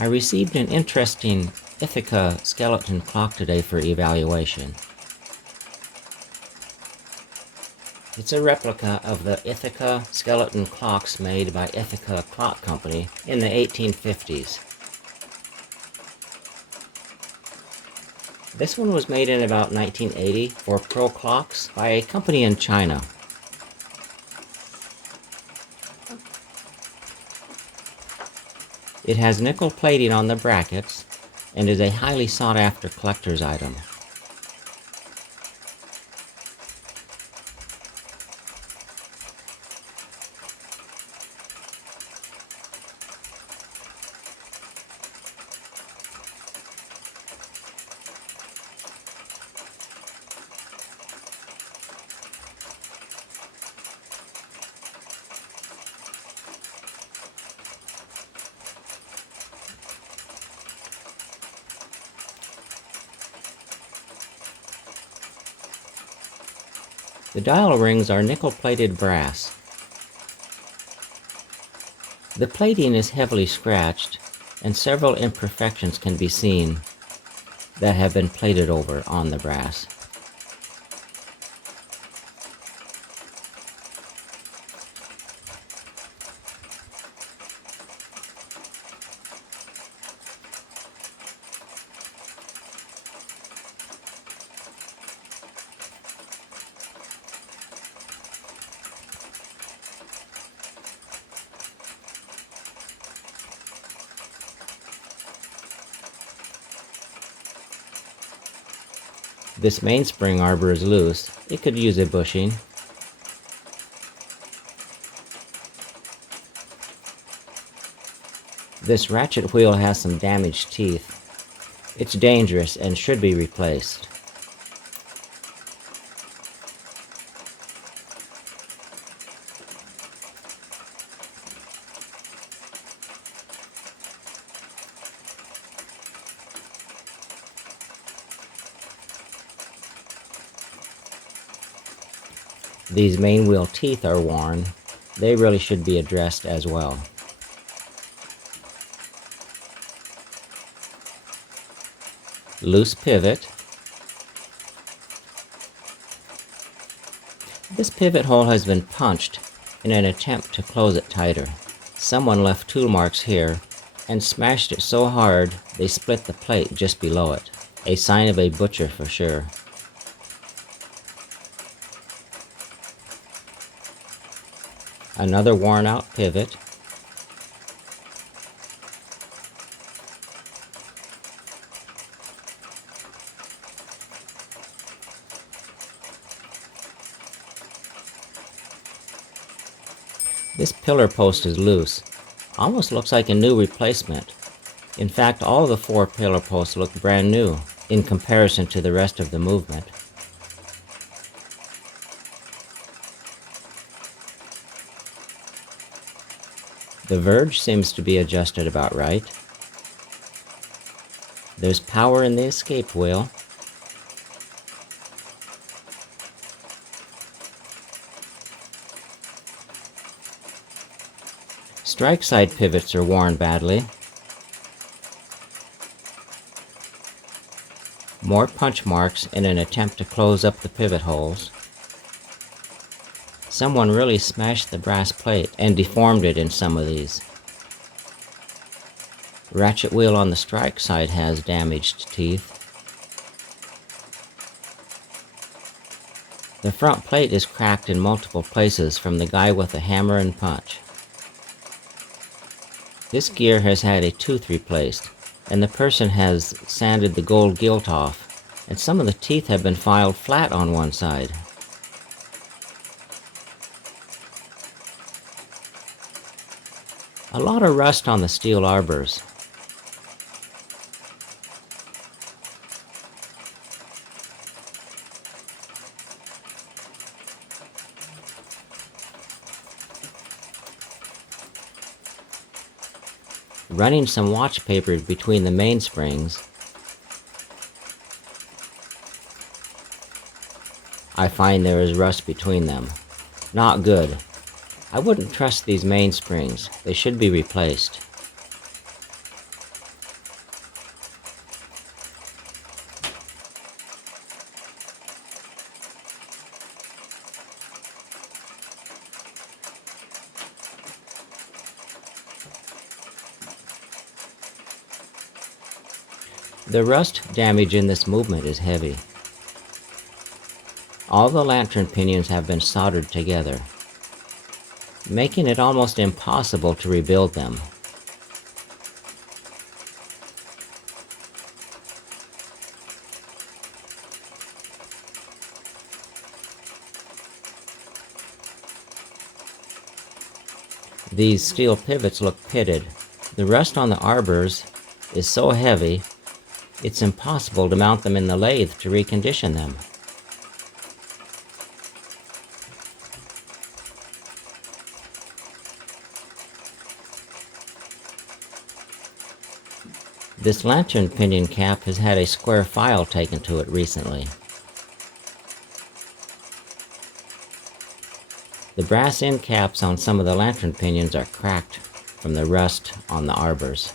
I received an interesting Ithaca Skeleton Clock today for evaluation. It's a replica of the Ithaca Skeleton Clocks made by Ithaca Clock Company in the 1850s. This one was made in about 1980 for Pro Clocks by a company in China. It has nickel plating on the brackets and is a highly sought-after collector's item. The dial rings are nickel-plated brass. The plating is heavily scratched, and several imperfections can be seen that have been plated over on the brass. This mainspring arbor is loose. It could use a bushing. This ratchet wheel has some damaged teeth. It's dangerous and should be replaced. These main wheel teeth are worn. They really should be addressed as well. Loose pivot. This pivot hole has been punched in an attempt to close it tighter. Someone left tool marks here and smashed it so hard they split the plate just below it. A sign of a butcher for sure. Another worn out pivot. This pillar post is loose. Almost looks like a new replacement. In fact, all the 4 pillar posts look brand new in comparison to the rest of the movement. The verge seems to be adjusted about right. There's power in the escape wheel. Strike side pivots are worn badly. More punch marks in an attempt to close up the pivot holes. Someone really smashed the brass plate and deformed it in some of these. Ratchet wheel on the strike side has damaged teeth. The front plate is cracked in multiple places from the guy with the hammer and punch. This gear has had a tooth replaced, and the person has sanded the gold gilt off, and some of the teeth have been filed flat on one side. A lot of rust on the steel arbors. Running some watch paper between the mainsprings, I find there is rust between them. Not good. I wouldn't trust these mainsprings. They should be replaced. The rust damage in this movement is heavy. All the lantern pinions have been soldered together, making it almost impossible to rebuild them. These steel pivots look pitted. The rust on the arbors is so heavy, it's impossible to mount them in the lathe to recondition them. This lantern pinion cap has had a square file taken to it recently. The brass end caps on some of the lantern pinions are cracked from the rust on the arbors.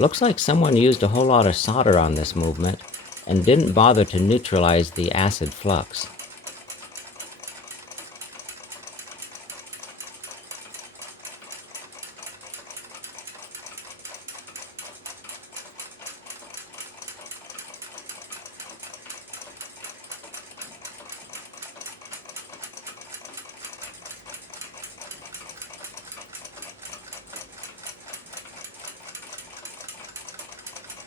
Looks like someone used a whole lot of solder on this movement and didn't bother to neutralize the acid flux.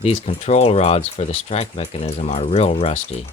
These control rods for the strike mechanism are real rusty.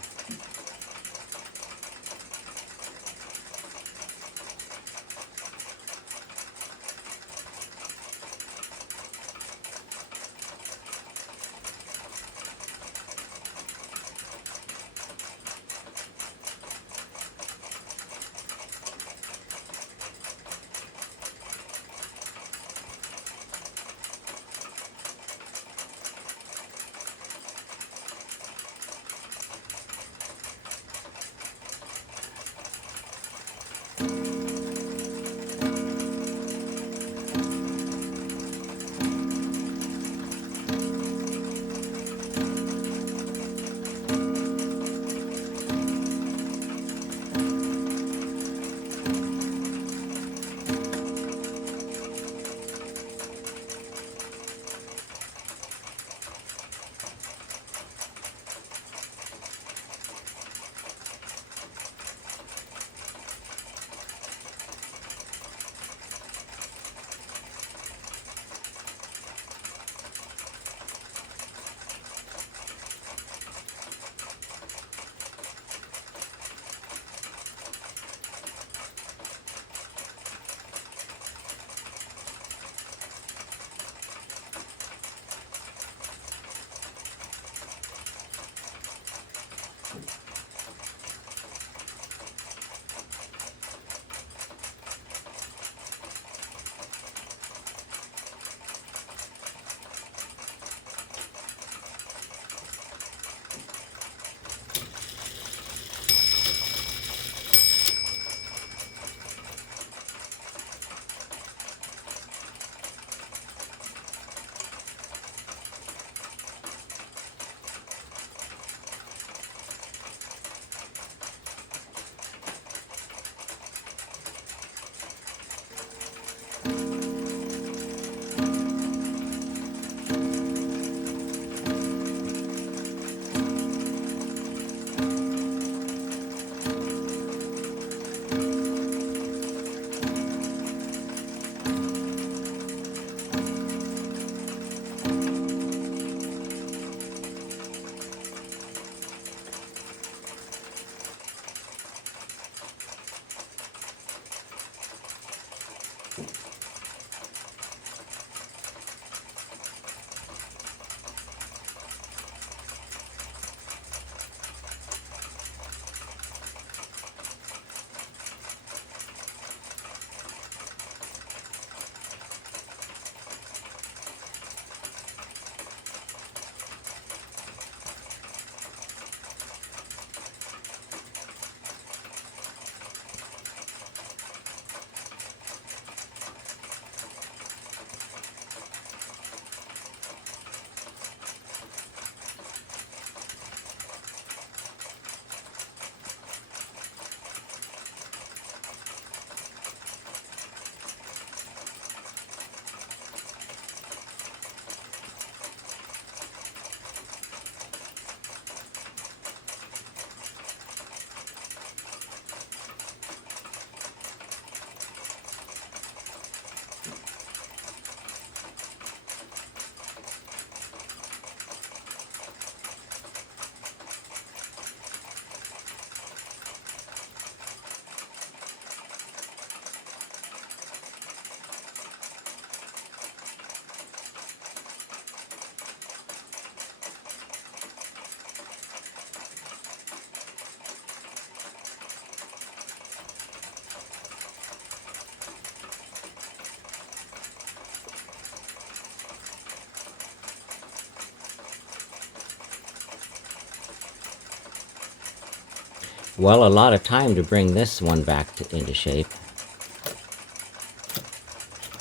Well, a lot of time to bring this one back into shape.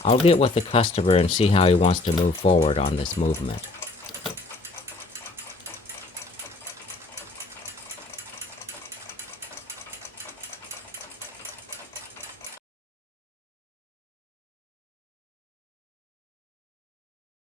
I'll get with the customer and see how he wants to move forward on this movement.